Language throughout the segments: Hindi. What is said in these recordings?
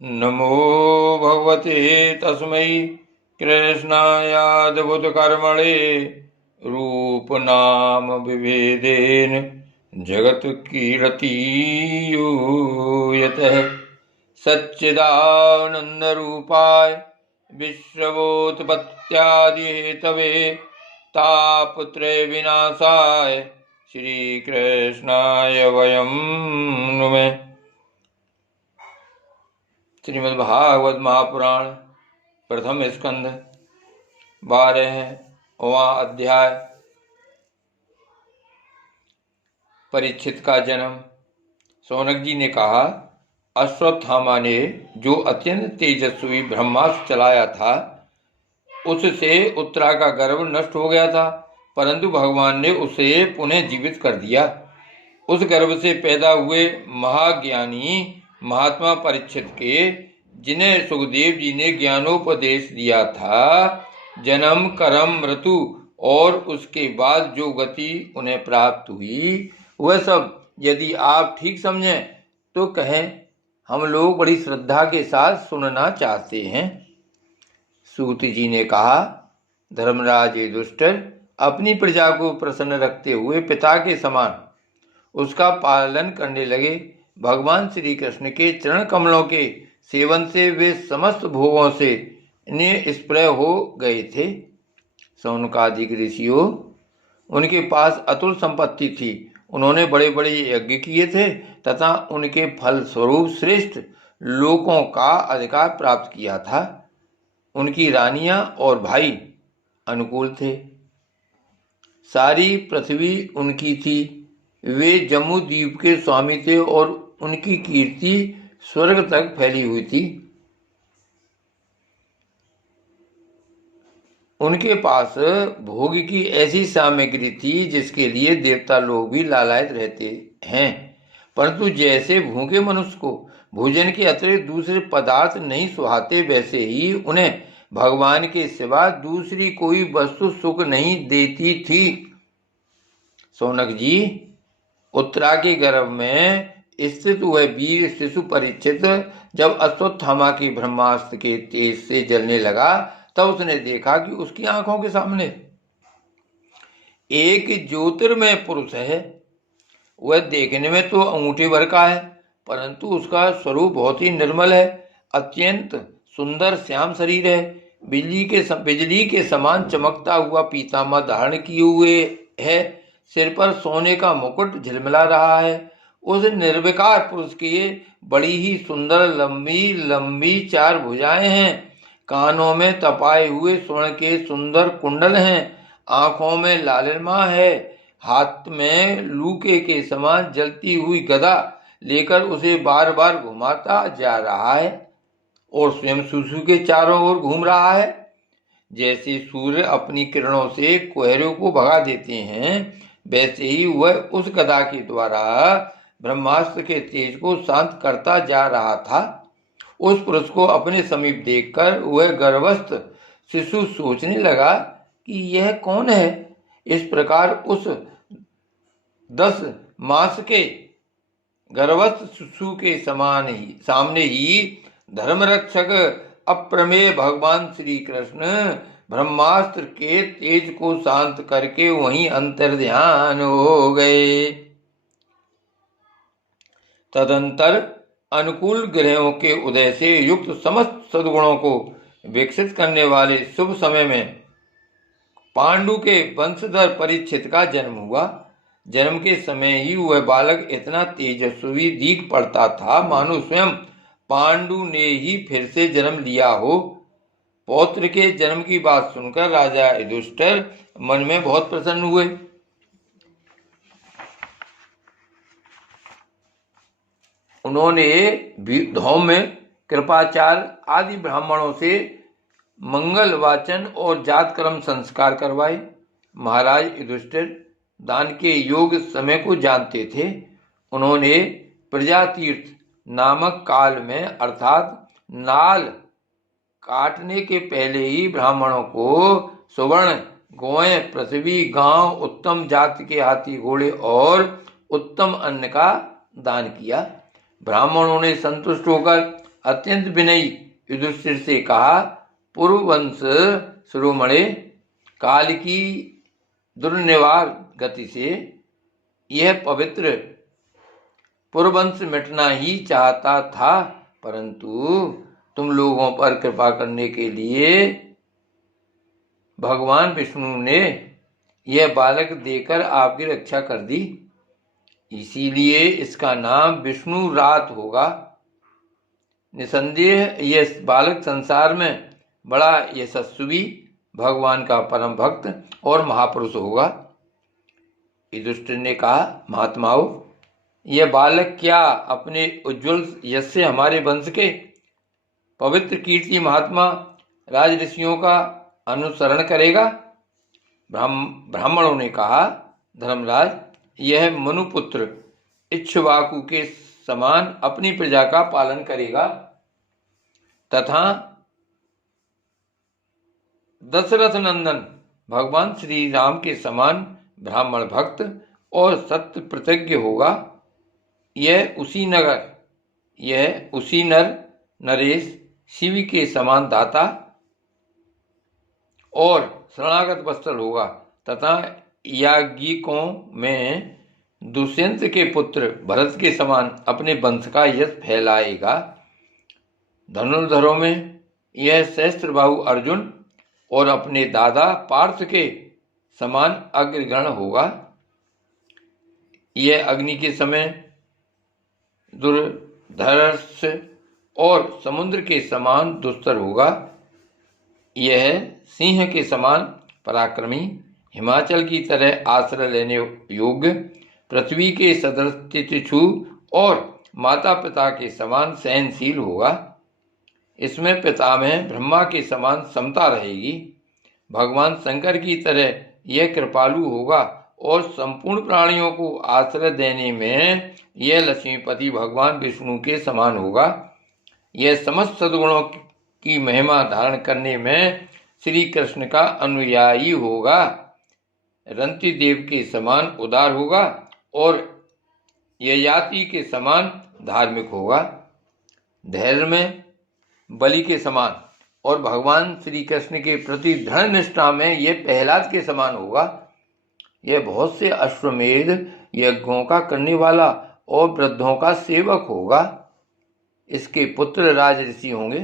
नमो भगवते तस्मै कृष्णायाद्भुतकर्मणे रूपनाम विभेदेन जगत्कीर्तियूयतः सच्चिदानन्दरूपाय विश्वोत्पत्त्यादिहेतवे तापत्रयविनाशाय श्रीकृष्णाय वयं नुमः। श्रीमद्भागवत महापुराण प्रथम स्कंध 12वां अध्याय। परीक्षित का जन्म। सौनक जी ने कहा, अश्वत्थामा ने जो अत्यंत तेजस्वी ब्रह्मास्त्र चलाया था उससे उत्तरा का गर्भ नष्ट हो गया था, परंतु भगवान ने उसे पुनः जीवित कर दिया। उस गर्भ से पैदा हुए महाज्ञानी महात्मा परीक्षित के, जिन्हें सुखदेव जी ने ज्ञानोपदेश दिया था, जन्म कर्म मृत्यु और उसके बाद जो गति उन्हें प्राप्त हुई वह सब यदि आप ठीक समझें तो कहें, हम लोग बड़ी श्रद्धा के साथ सुनना चाहते हैं। सूत जी ने कहा, धर्मराज युधिष्ठिर अपनी प्रजा को प्रसन्न रखते हुए पिता के समान उसका पालन करने लगे। भगवान श्री कृष्ण के चरण कमलों के सेवन से वे समस्त भोगों से निष्प्रय हो गए थे। सौनकादिक ऋषियों, उनके पास अतुल संपत्ति थी। उन्होंने बड़े बड़े यज्ञ किए थे तथा उनके फल स्वरूप श्रेष्ठ लोकों का अधिकार प्राप्त किया था। उनकी रानियां और भाई अनुकूल थे। सारी पृथ्वी उनकी थी। वे जम्मू द्वीप के स्वामी थे और उनकी कीर्ति स्वर्ग तक फैली हुई थी। उनके पास भोग की ऐसी सामग्री थी जिसके लिए देवता लोग भी लालायित रहते हैं, परंतु जैसे भूखे मनुष्य को भोजन के अतिरिक्त दूसरे पदार्थ नहीं सुहाते, वैसे ही उन्हें भगवान के सिवा दूसरी कोई वस्तु सुख नहीं देती थी। सौनक जी, उत्तरा के गर्भ में स्थित हुए वीर शिशु परीक्षित जब अश्वत्थामा की ब्रह्मास्त्र के तेज से जलने लगा तब उसने देखा कि उसकी आंखों के सामने एक ज्योतिर्मय पुरुष है। वह देखने में तो अंगूठे भर का है, परंतु उसका स्वरूप बहुत ही निर्मल है। अत्यंत सुंदर श्याम शरीर है। बिजली के समान चमकता हुआ पीताम्बर धारण किए हुए है। सिर पर सोने का मुकुट झिलमिला रहा है। उस निर्विकार पुरुष की बड़ी ही सुंदर लंबी लंबी 4 भुजाएं हैं। कानों में तपाए हुए स्वर्ण के सुंदर कुंडल हैं। आंखों में लालिमा है। हाथ में लूके के समान जलती हुई गदा लेकर उसे बार बार घुमाता जा रहा है और स्वयं शिशु के चारों ओर घूम रहा है। जैसे सूर्य अपनी किरणों से कोहरों को भगा देते हैं, वैसे ही वह उस गदा के द्वारा ब्रह्मास्त्र के तेज को शांत करता जा रहा था। उस पुरुष को अपने समीप देखकर वह गर्भस्थ शिशु सोचने लगा कि यह कौन है। इस प्रकार उस 10 मास के गर्भस्थ शिशु के सामने ही धर्मरक्षक अप्रमेय भगवान श्री कृष्ण ब्रह्मास्त्र के तेज को शांत करके वहीं अंतर्ध्यान हो गए। तदंतर अनुकूल ग्रहों के उदय से युक्त समस्त सद्गुणों को विकसित करने वाले शुभ समय में पांडु के वंशधर परीक्षित का जन्म हुआ। जन्म के समय ही वह बालक इतना तेजस्वी दीख पड़ता था मानो स्वयं पांडु ने ही फिर से जन्म लिया हो। पौत्र के जन्म की बात सुनकर राजा युधिष्ठिर मन में बहुत प्रसन्न हुए। उन्होंने धौम्य, कृपाचार्य आदि ब्राह्मणों से मंगल वाचन और जातकर्म संस्कार करवाए। महाराज युधिष्ठिर दान के योग समय को जानते थे। उन्होंने प्रजातीर्थ नामक काल में अर्थात नाल काटने के पहले ही ब्राह्मणों को सुवर्ण, गौएं, पृथ्वी, गांव, उत्तम जाति के हाथी घोड़े और उत्तम अन्न का दान किया। ब्राह्मणों ने संतुष्ट होकर अत्यंत विनयी युधिष्ठिर से कहा, पूर्ववंश शिरोमणे, काल की दुर्निवार गति से यह पवित्र पूर्ववंश मिटना ही चाहता था, परंतु तुम लोगों पर कृपा करने के लिए भगवान विष्णु ने यह बालक देकर आपकी रक्षा कर दी, इसीलिए इसका नाम विष्णु रात होगा। निसंदेह यह बालक संसार में बड़ा यशस्वी, भगवान का परम भक्त और महापुरुष होगा। युधिष्ठिर ने कहा, महात्माओं, यह बालक क्या अपने उज्जवल यश से हमारे वंश के पवित्र कीर्ति महात्मा राज ऋषियों का अनुसरण करेगा? ब्राह्मणों ने कहा, धर्मराज, यह मनुपुत्र इक्ष्वाकु के समान अपनी प्रजा का पालन करेगा तथा दशरथ नंदन भगवान श्री राम के समान ब्राह्मण भक्त और सत्य प्रतिज्ञ होगा। यह उसी नर नरेश शिव के समान दाता और शरणागत वत्सल होगा तथा याज्ञिकों में दुष्यंत के पुत्र भरत के समान अपने वंश का यश फैलाएगा। धनुर्धरों में यह सहस्त्रबाहु अर्जुन और अपने दादा पार्थ के समान अग्रगण होगा। यह अग्नि के समय दुर्धर्ष और समुद्र के समान दुस्तर होगा। यह सिंह के समान पराक्रमी, हिमाचल की तरह आश्रय लेने योग्य, पृथ्वी के सदृश तितिक्षु और माता पिता के समान सहनशील होगा। इसमें पितामह ब्रह्मा के समान समता रहेगी। भगवान शंकर की तरह यह कृपालु होगा और संपूर्ण प्राणियों को आश्रय देने में यह लक्ष्मीपति भगवान विष्णु के समान होगा। यह समस्त सद्गुणों की महिमा धारण करने में श्री कृष्ण का अनुयायी होगा। रंति देव के समान उदार होगा और ययाति के समान धार्मिक होगा। धैर्य में बलि के समान और भगवान श्री कृष्ण के प्रति दृढ़ निष्ठा में यह प्रहलाद के समान होगा। यह बहुत से अश्वमेध यज्ञों का करने वाला और वृद्धों का सेवक होगा। इसके पुत्र राज ऋषि होंगे।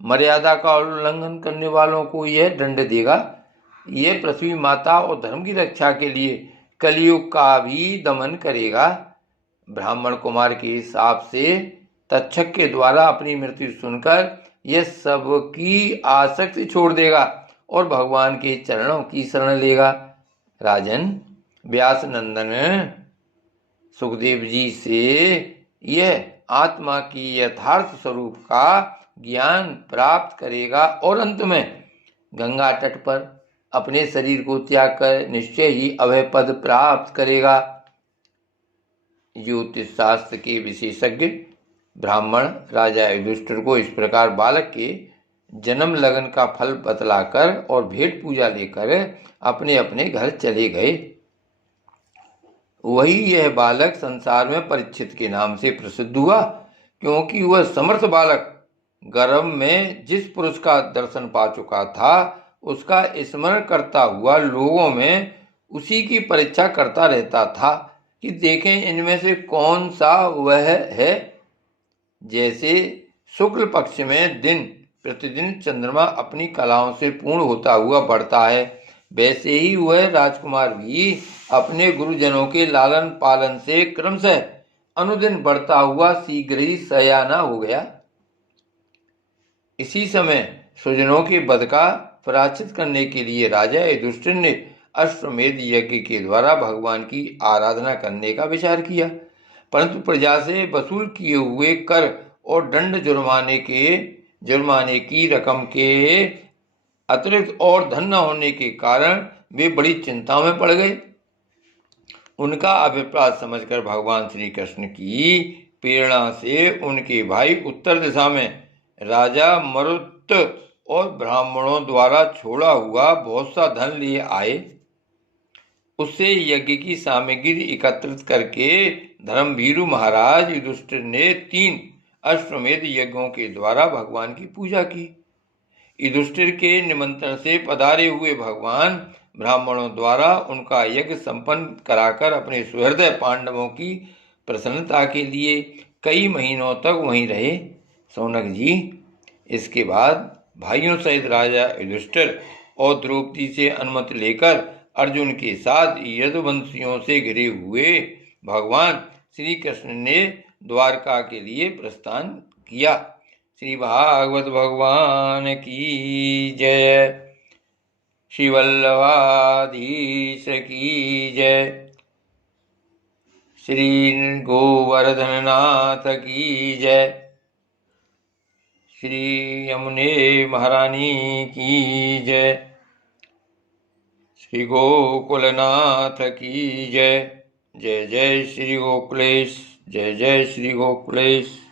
मर्यादा का उल्लंघन करने वालों को यह दंड देगा। यह पृथ्वी माता और धर्म की रक्षा के लिए कलयुग का भी दमन करेगा। ब्राह्मण कुमार के हिसाब से तक्षक के द्वारा अपनी मृत्यु सुनकर यह सबकी आसक्ति छोड़ देगा और भगवान के चरणों की शरण लेगा। राजन, व्यास नंदन सुखदेव जी से यह आत्मा की यथार्थ स्वरूप का ज्ञान प्राप्त करेगा और अंत में गंगा तट पर अपने शरीर को त्याग कर निश्चय ही अभय पद प्राप्त करेगा। ज्योतिष शास्त्र के विशेषज्ञ ब्राह्मण राजा युधिष्ठिर को इस प्रकार बालक के जन्म लगन का फल बतलाकर और भेंट पूजा लेकर अपने अपने घर चले गए। वही यह बालक संसार में परीक्षित के नाम से प्रसिद्ध हुआ, क्योंकि वह समर्थ बालक गर्भ में जिस पुरुष का दर्शन पा चुका था उसका स्मरण करता हुआ लोगों में उसी की परीक्षा करता रहता था कि देखें इनमें से कौन सा वह है। जैसे शुक्ल पक्ष में दिन प्रतिदिन चंद्रमा अपनी कलाओं से पूर्ण होता हुआ बढ़ता है, वैसे ही वह राजकुमार भी अपने गुरुजनों के लालन पालन से क्रमशः अनुदिन बढ़ता हुआ शीघ्र ही सयाना हो गया। इसी समय स्वजनों के वध का प्रायश्चित करने के लिए राजा युधिष्ठिर ने अश्वमेध यज्ञ के द्वारा भगवान की आराधना करने का विचार किया, परंतु प्रजा से वसूल किए हुए कर और दंड जुर्माने की रकम के अतिरिक्त और धन न होने के कारण वे बड़ी चिंता में पड़ गए। उनका अभिप्राय समझकर भगवान श्री कृष्ण की प्रेरणा से उनके भाई उत्तर दिशा में राजा मरुत और ब्राह्मणों द्वारा छोड़ा हुआ बहुत सा धन लिए आए। उससे यज्ञ की सामग्री एकत्रित करके धर्मभीरु महाराज युधिष्ठिर ने 3 अश्वमेध यज्ञों के द्वारा भगवान की पूजा की। युधिष्ठिर के निमंत्रण से पधारे हुए भगवान ब्राह्मणों द्वारा उनका यज्ञ संपन्न कराकर अपने सुहृदय पांडवों की प्रसन्नता के लिए कई महीनों तक वहीं रहे। सौनक जी, इसके बाद भाइयों सहित राजा युधिष्ठिर और द्रौपदी से अनुमति लेकर अर्जुन के साथ यदुवंशियों से घिरे हुए भगवान श्री कृष्ण ने द्वारका के लिए प्रस्थान किया। श्री भागवत भगवान की जय। श्री वल्लभाधीश की जय। श्री गोवर्धननाथ की जय। श्री यमुने महारानी की जय। श्री गोकुलनाथ की जय। जय जय श्री गोकुलेश। जय जय श्री गोकुलेश।